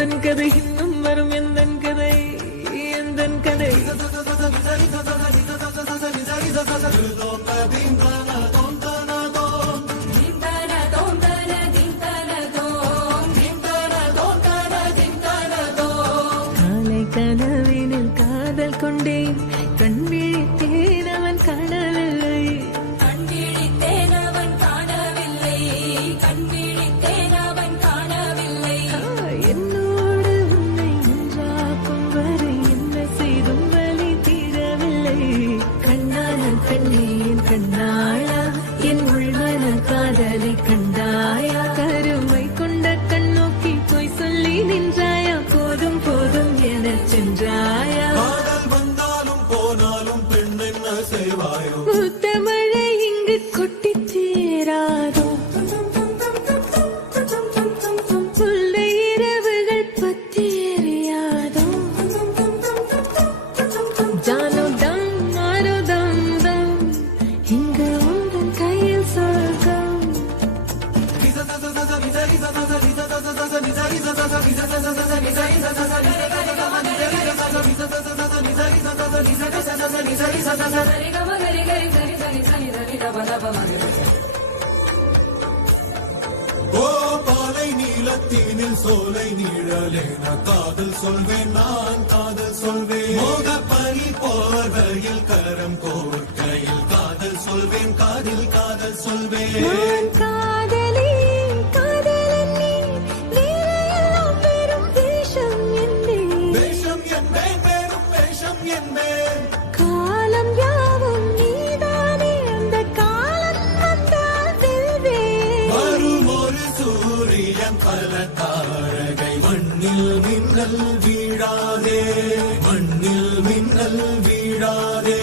எந்தன் கதை இன்னும் வரும் எந்தன் கதை எந்தன் கதை காலை கனவினில் காதல் கொண்டேன் கண் விழித்தேன் அவன் காணவில்லை கண் விழித்தேன் அவன் காணவில்லை கண் விழித்தேன் அவன் காணவில்லை என்னோடு உன்னை ஒன்றாக்கும் வரை என்ன செய்தும் வலி தீரவில்லை கண்ணானன் பெண்ணே என் கண்ணாளா என் உள்மன காதலை கண்டாயா கருமை கொண்ட கண்ணோக்கி போய் சொல்லி நின்றாயா போதும் போதும் என சென்றாயா வந்தாலும் போனாலும் பெண் என்ன செய்வாயோ முத்தமழை இங்கு கொட்டி சேராதோ சொல்ல இரவுகள் பத்தி எறியாதோ ஜானோ தம் மாரோ தம் தம் இங்கு உந்தன் கையில் சொர்க்கம் ஓ பாலை நீலத்தீனில் சோலை நீழலேன காதல் சொல்வேன் நான் காதல் சொல்வேன் மோக பனி போர்வையில் கரம் கோர்க்கையில் காதல் சொல்வேன் காதில் காதல் சொல்வேன் நான் காதலி காதலன் நீ வேலையெல்லாம் பெரும் வேஷம் என்பேன் வேஷம் என்பேன் வேறும் வேஷம் என்பேன் காலம் யாவும் நீதானே அந்த காலம் வந்தால் வெல்வேன் வரும் ஒரு சூரியன் பல தாரகை மண்ணில் மின்னல் வீழாதே மண்ணில் மின்னல் வீழாதே